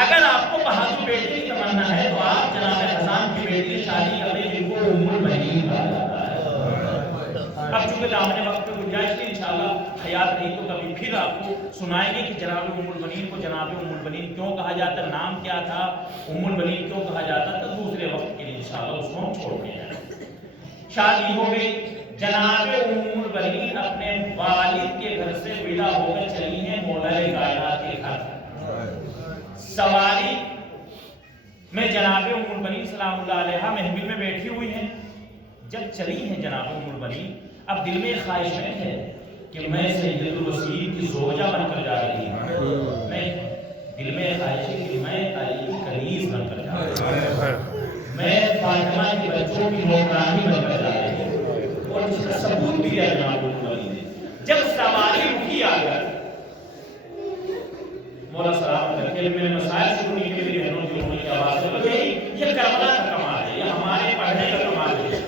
اگر آپ کو بہادر بیٹے کی تمنا ہے تو آپ جناب حزام کی بیٹی سے شادی کریں جن کو ام المؤمنین کہا جاتا ہے۔ اب چونکہ دامن وقت میں گنجائش تھی، انشاءاللہ حیات رہی تو کبھی پھر آپ کو سنائیں گے کہ جناب ام المؤمنین کو جناب ام المؤمنین کیوں کہا جاتا، نام کیا تھا، ام المؤمنین کیوں کہا جاتا، تو دوسرے وقت کے لیے انشاءاللہ اس کو ہم چھوڑ دیں۔ شادی ہو گئی، جناب ام المؤمنین اپنے والد کے گھر سے ودا ہو کر چلی ہیں مولا کائنات کے گھر۔ سواری میں جناب ام المؤمنین سلام اللہ علیہا محفل میں بیٹھی ہوئی ہیں۔ جب چلی ہیں جناب ام المؤمنین، اب دل میں خواہش ہے کہ میں سید الوسیل کی زوجہ بن کر جا رہی ہوں، میں دل میں خواہش ہے کہ میں علی کی کنیز بن کر جا رہی ہوں، میں فاطمہ کے بچوں کی نوکرانی بن کر جا رہی ہوں، اور جس کا ثبوت بھی ہے جناب ام المؤمنین نے۔ جب سواری رکی آ کر مولا سلام علیہ میں مسائل شروع کی میری بہنوں کی انہوں کی آواز سے یہ کربلا کا کمال ہے، یہ ہمارے پڑھنے کا کمال ہے،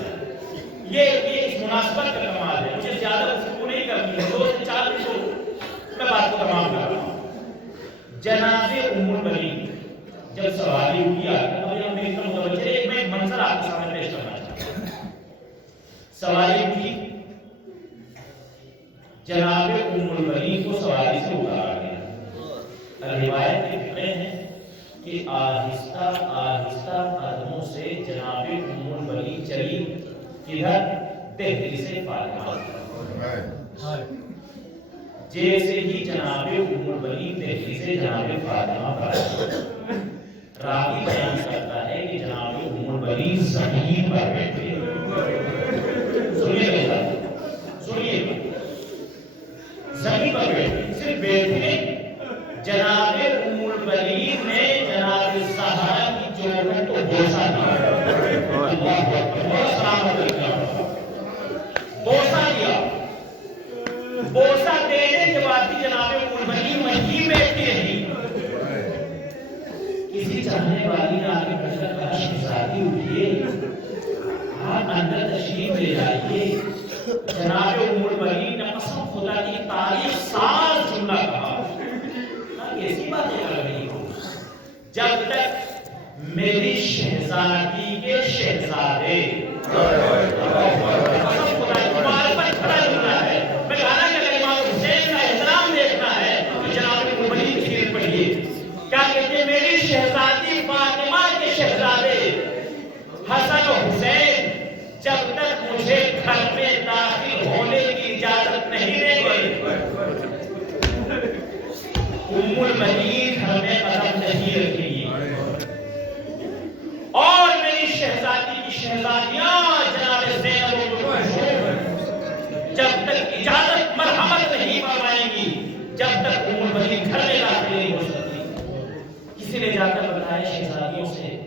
یہ اس مناسبت کا کمال ہے، مجھے زیادہ گفتگو نہیں کرنی ہے، 2 سے 4 منٹ میں بات کو تمام کر رہا ہوں۔ جناب ام المؤمنین جب سواری ہوئی آ کر ابھی ہم ایک متوجہ ایک میں منظر آپ کے سامنے پیش کرنا چاہتا ہوں۔ سواری ہوئی، جناب ام المؤمنین کو سواری سے اتارا گیا۔ روایت میں لکھتے ہیں کہ آہستہ آہستہ قدموں سے جناب ام المؤمنین چلی کدھر؟ دہلی سے فاطمہ۔ جیسے ہی جناب ام المؤمنین دہلی سے جناب فاطمہ پر راوی بیان کرتا ہے کہ جناب ام المؤمنین زمین پر بیٹھے، سنیے زمین پر بیٹھے، صرف بیٹھے، جناب ام المؤمنین نے جناب زہرا کی جوہر کو بوسہ دیا، بوسہ دیا، بوسہ دینے کے بعد بھی جناب ام المؤمنین وہیں بیٹھی رہی۔ کسی چاہنے والی نے آگے بڑھ کر کہا شہزادی اٹھیے، آپ اندر تشریف لے جائیے۔ جناب ام المؤمنین نے قسم خدا کی تاریخ ساز جملہ کہا، ایسی باتیں کر رہی ہو جب تک میری شہزادی کے شہزادے میں گانا کہ اگر امام حسین کا احترام دیکھنا ہے تو جناب ام المؤمنین کی سیرت پڑھیے، کیا کہتے ہیں میری شہزادی فاطمہ کے شہزادے حسن و حسین جب تک مجھے گھر میں داخل ہونے کی اجازت نہیں دیں گے، ام المنین گھر میں قدم نہیں رکھیں گی، اور میری شہزادی کی شہزادیاں جناب زینب و کلثوم جب تک اجازت مرحمت نہیں فرمائیں گی، جب تک ام المنین گھر میں داخل نہیں ہو سکتی۔ کسی نے جا کر بتایا شہزادیوں سے،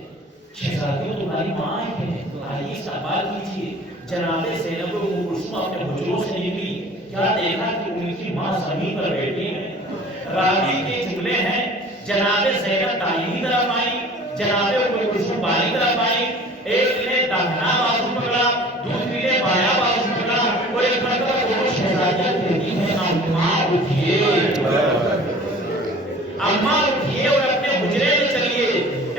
شہزادیوں تمہاری ماں آئی ہے، آئیے استقبال کیجیے۔ جناب زینب و کلثوم اپنے حجروں سے نکلی، کیا دیکھا کہ ان کی ماں زمین پر بیٹھی ہے۔ راوی کے جملے ہیں، جناب زینب دائیں طرف آئی، جناب کلثوم بائیں طرف آئی، ایک نے داہنا بازو پکڑا، دوسری نے بایاں بازو پکڑا، اور ایک مرتبہ دونوں شہزادیاں کہتی ہیں اماں اٹھیے، اماں اٹھیے اور اپنے حجرے میں چلیے۔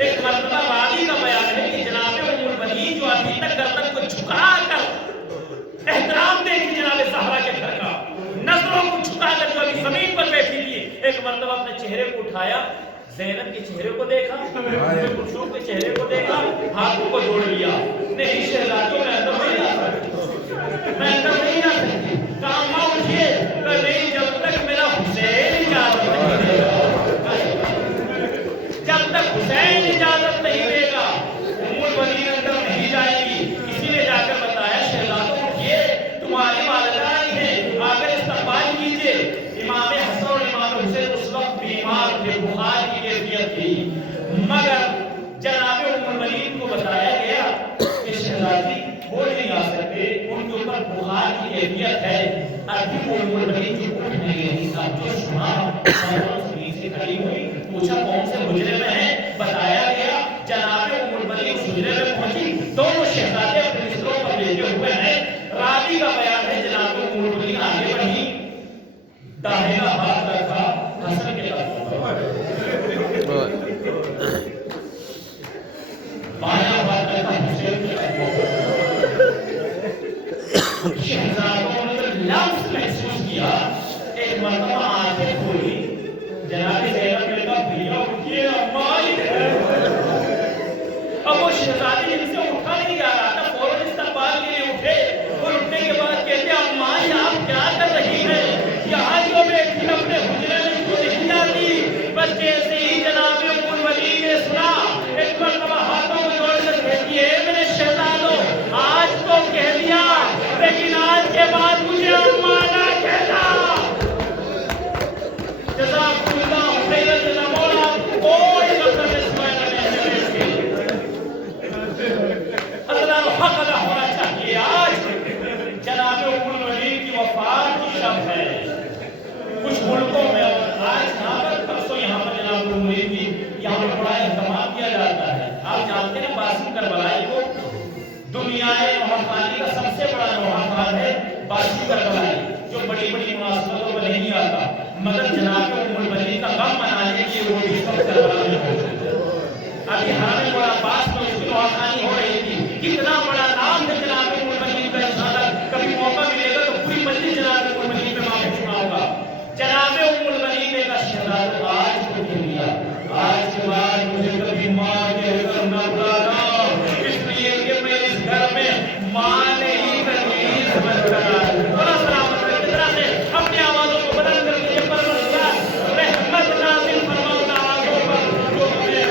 ایک مرتبہ راوی کا بیان ہے کہ جناب ام المنین جو ابھی تک گردن کو جھکا کر احترام دیکھی جناب زہرا کے گھر کا، نظروں کو جھکا کر جو ابھی زمین پر بیٹھی تھی، ایک مرتبہ اپنے چہرے کو اٹھایا، زینب کے چہرے کو دیکھا، کلثوم کے چہرے کو دیکھا، ہاتھوں کو جوڑ لیا، نہیں شہزادیوں میں اندر نہیں آ سکتی، میں اندر نہیں آ سکتی، کہا ماں اٹھیے، کہ نہیں جب تک میرا حسین اجازت نہیں دے گا، جب تک حسین اجازت نہیں دے گا ام المنین اندر نہیں جائے گی۔ کسی نے جا کر بتایا شہزادوں اٹھیے، تمہاری والدہ آئی ہے، آ کر استقبال کیجیے۔ امام حسن اور امام حسین اس وقت بیمار تھے، بخار کی کیفیت تھی، مگر جناب ام المنین کو بتایا گیا کہ شہزادی وہ نہیں آ سکتے، ان کے اوپر بخار کی کیفیت ہے۔ ابھی وہ ام المنین جو اٹھ نہیں رہی، اب جو سنا سے کھڑی ہوئی، پوچھا کون سے حجرے میں ہے، بتایا گیا جناب ام المنین اس حجرے میں پہنچی، دونوں شہزادے اپنے بستروں پر لیٹے ہوئے ہیں۔ راوی کا بیان ہے جناب ام المنین آگے بڑھی، داہنا ہاتھ رکھا حسن کے قدموں پر، بایاں ہاتھ رکھا حسین کے قدموں پر۔ شہزادوں نے لفظ محسوس کیا، ایک مرتبہ آنکھیں کھولی، جناب زینب نے کہا بھیا اٹھیے، اماں آئی ہے۔ اب وہ شہزادی جن سے اٹھا نہیں جا رہا تھا، فوراً استقبال کے لیے اٹھے، اور اٹھنے کے بعد کہتے ہیں اماں آپ کیا کر رہی ہیں، یہاں جو بیٹھی اپنے حجرے میں کیوں نہیں جاتی؟ بس جیسے ہی جناب ام المنین نے سنا، ایک مرتبہ ہاتھوں کو جوڑ کر کہتی ہے میرے شہزادوں آج تو کہہ دیا، لیکن آج کے بعد مجھے اماں نہ کہنا۔ جزاک اللہ خیر الجزا، مولا کوئی مطلب اس میں نہیں ہے، اللہ حق ادا ہونا چاہیے۔ آج جناب ام المنین کی وفات کی شب ہے، کچھ ملکوں میں، اور آج یہاں پر پرسوں یہاں پر جناب ام المنین کی یہاں پر بڑا اہتمام کیا جاتا ہے۔ آپ جانتے ہیں باسم کربلائی کو دنیا نوحہ کا سب سے بڑا نوحہ خان ہے باسم کربلائی، جو بڑی بڑی مناسبتوں پر نہیں آتا، مگر جناب ام المنین کا غم منانے کے لیے وہ بھی سب کربلا میں موجود ہے۔ ابھی حرم بڑا عباس میں اس کی نوحہ خانی ہو رہی تھی، کتنا بڑا نام ہے جناب ام المنین کا، انشاءاللہ کبھی موقع ملے گا تو پوری مجلس جناب ام المنین پہ معافی سناؤں گا۔ جناب ام المنین نے کہا شہزادو آج تو کہہ دیا، آج کے بعد مجھے کبھی ماں کہہ کر نہ بلانا، اس لیے کہ میں اس گھر میں ماں نہیں تمیز بن کر آئی۔ بڑا سلامت ہے، کس طرح سے اپنی آوازوں کو بلند کر کے پروردگار رحمت نازل فرماؤ آوازوں پر، جو ہمیں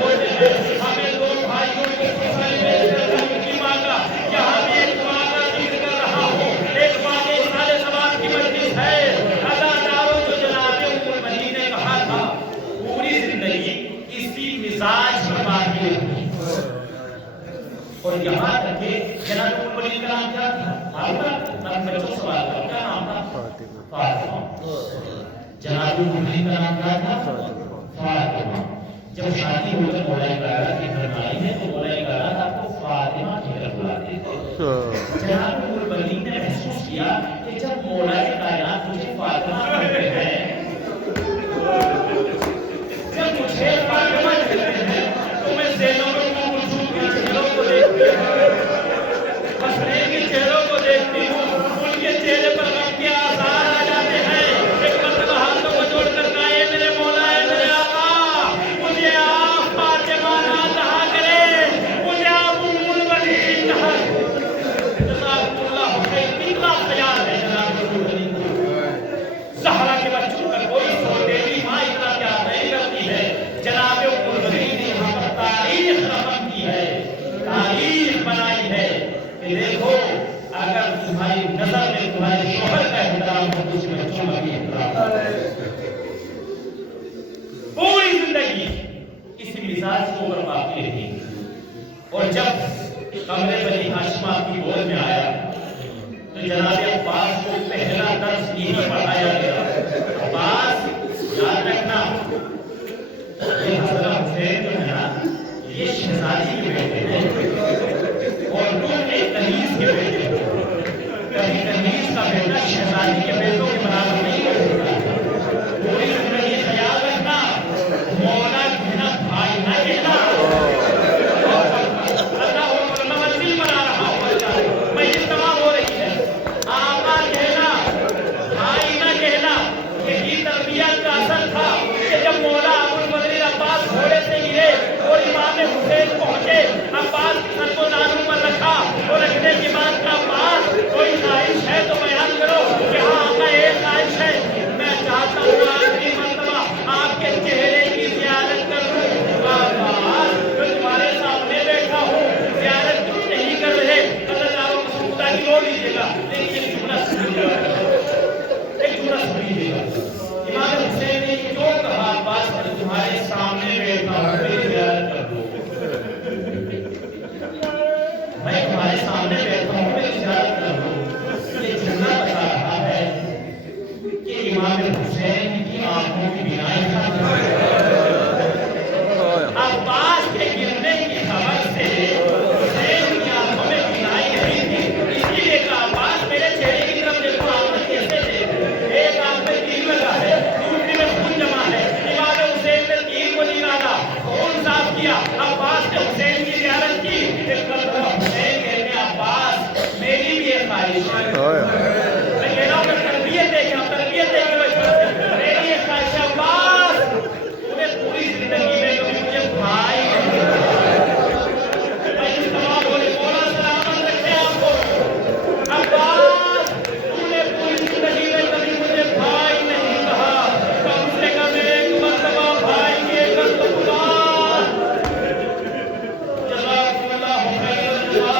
ہوتے ہیں، ہمیں دو بھائیوں کو خوشحالی میں کی ماں کا، یہاں بھی ایک ماں کا ذکر کر رہا ہوں، ایک ماں کے سارے ثواب کی مجلس ہے۔ اداداروں جو جناب ام المنین نے کہا تھا پوری زندگی اسی مزاج پر باقی رہی، اور یہاں تک کہ جناب ام المنین کا نام کیا تھا؟ آپ بچوں سوال کرو کیا نام تھا؟ فاطمہ۔ جناب ام المنین کا نام کیا تھا؟ فاطمہ۔ جب شادی ہو کر مولا کارا کی گھر آئی ہے تو مولا کارا آپ کو فاطمہ کی طرف بلاتے تھے۔ جناب ام المنین نے محسوس کیا کہ جب مولا کائنات مجھے فاطمہ کہتے ہیں، جب مجھے فاطمہ کہتے ہیں تو میں زینب کو کلثوم کے چہروں کو دیکھتی ہوں، حسنین کے چہروں کو دیکھتی ہوں، ان کے چہرے پر غم کے آثار آ جاتے ہیں۔ ایک مرتبہ ہاتھوں کو جوڑ کر کہا اے میرے مولا، اے میرے آقا، مجھے آپ فاطمہ نہ کہا کہ دیکھو اگر تمہاری نظر میں تمہارے شوہر کا احترام ہو تو اس بچوں کا بھی احترام ہو۔ پوری زندگی اسی مزاج کو اوپر باقی رہی اور جب کمرے بنی ہاشم آپ کی گود میں آیا تو جناب عباس کو پہلا درس یہی پڑھایا گیا، عباس یاد رکھنا یہ حضرت حسین جو ہے نا یہ شہزادی کے بیٹے ہیں اور تم ایک کنیز کے بیٹے ہو، کبھی کنیز کا بیٹا شہزادی کے بیٹوں کے برابر نہیں ہو سکتا۔ پوری زندگی خیال رکھنا، مولا کہنا بھائی نہ کہنا، اللہ اکبر، میں منزل بنا رہا ہوں، مجلس تمام ہو رہی ہے، آقا کہنا بھائی نہ کہنا، یہی تربیت کا اثر تھا کہ جب مولا ابوالفضل عباس گھوڑے سے گرے اور امام حسین پہنچے، عباس کے سر کو نازل پر رکھا اور رکھنے کے بعد کہا عباس کوئی خواہش ہے تو بیان کرو کہ ہاں آقا ایک خواہش ہے، میں چاہتا ہوں آخری مرتبہ آپ کے چہرے کی زیارت کر لوں۔ عباس میں تمہارے سامنے بیٹھا ہوں، زیارت کیوں نہیں کر رہے؟ اللہ تعالیٰ کو خدا کی رو لیجیے گا، لیکن ایک جملہ سنیے گا، ایک جملہ سنیے گا۔ امام حسین نے کیوں کہا عباس میں تمہارے سامنے بیٹھا ہوں میری زیارت کر دو، میں تمہارے سامنے بیٹھا ہوں میری زیارت کر دو، یہ جملہ بتا رہا ہے کہ امام حسین کی آنکھوں کی بینائی ختم ہو گئی۔ عباس کے گرنے کی خبر سے حسین کی آنکھوں میں بینائی نہیں تھی، اسی لیے کہا عباس میرے چہرے کی طرف دیکھو، آپ نے کیسے دیکھے؟ ایک آنکھ میں تیر لگا ہے، دوسری میں خون جمع ہے، امام حسین نے تیر کو نہیں ڈالا، خون صاف کیا، عباس نے حسین کی زیارت کی، ایک مرتبہ حسین کہتے ہیں عباس میری بھی ایک خواہش ہے، میں کہہ رہا ہوں کہ تربیت دیکھیں، تربیت دیکھیں بچوں سے، میری ایک خواہش ہے عباس تمہیں پوری زندگی میں کبھی مجھے بھائی نہیں کہا، میں تمام بولے مولا سلامت رکھے آپ کو، عباس تم نے پوری زندگی میں کبھی مجھے بھائی نہیں کہا، کم سے کم ایک مرتبہ بھائی کے کر تو قربان۔ جزاکم اللہ خیر الجزا،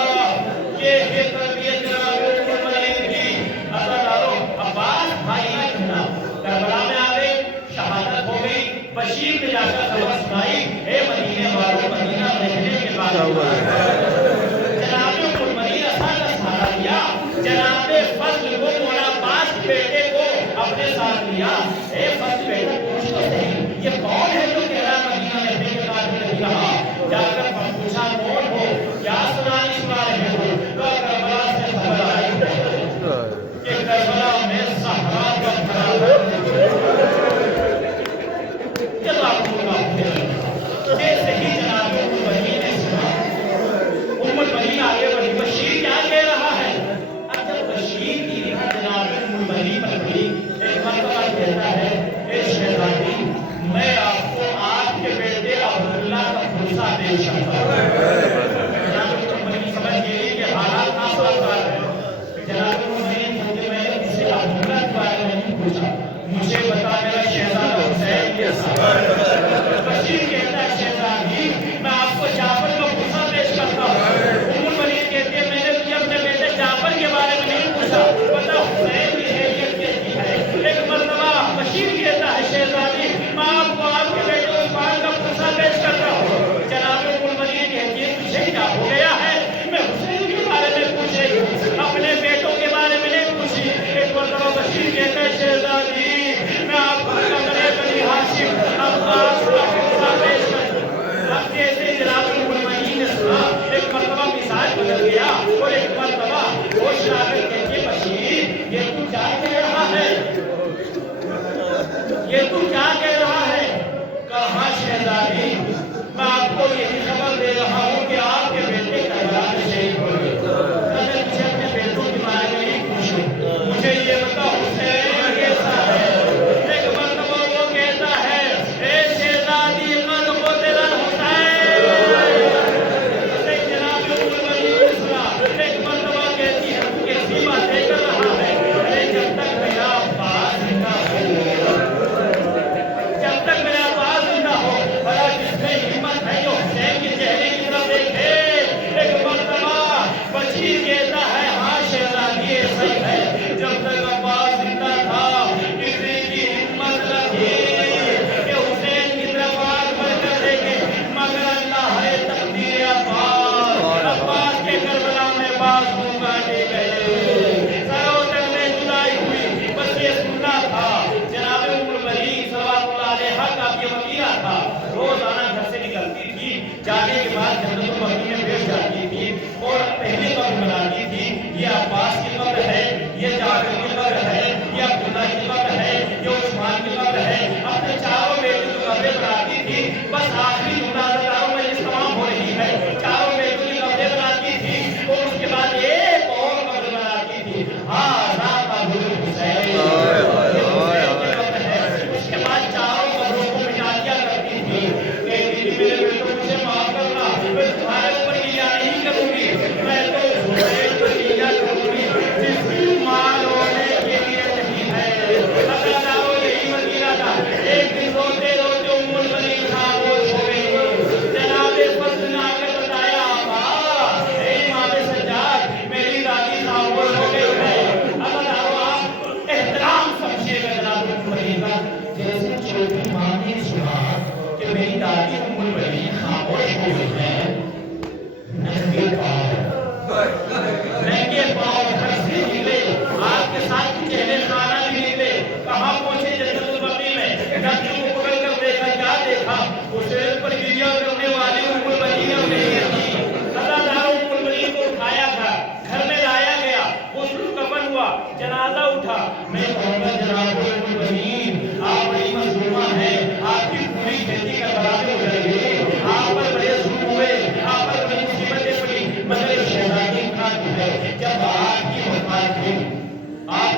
یہ تربیت جناب عمر کی اثر دارو۔ عباس بھائی نہ کہنا، کربلا میں آ گئے، شہادت ہو گئی، بشیر نے جا کر خبر سنائی، اے مدینے والوں مدینہ رہنے کے بعد جناب المدین اثر کا سہارا لیا، جناب فضل کو مولا عباس کے بیٹے کو اپنے ساتھ لیا، اے فضل بیٹا پوچھ تو صحیح یہ کون ہے جو کہہ رہا مدینہ رہنے کے بعد نہیں رہا؟ جا کر پوچھا کون ہو، کیا سنانی سنا رہے ہو؟ تو کربلا سے خبر آئی کہ کربلا میں صحرا کا بھرا جزاکم اللہ خیر۔ جیسے ہی جناب المدین نے سنا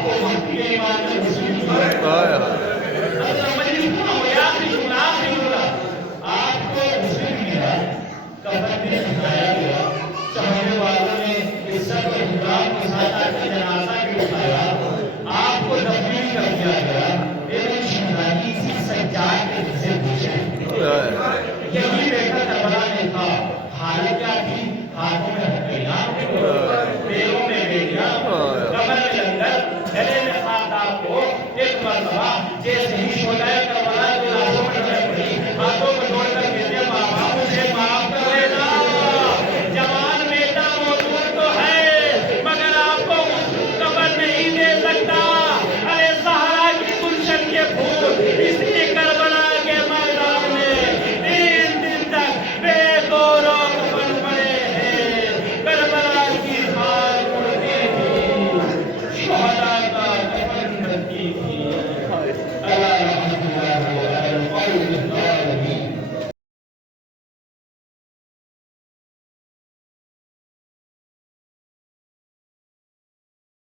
کو مہدی ایمان میں مسلم کیا ہائے آپ کو مسلم کیا کفن میں دکھایا گیا چاہنے والوں نے عزت و احترام کے ساتھ آپ کا جنازہ بھی اٹھایا آپ کو دفن کر دیا گیا ایک شہدائی سی سجاد کے حصے پوچھے یہی بیٹا کربلا نے تھا حالت کیا تھی ہاتھوں میں ہتھیلیاں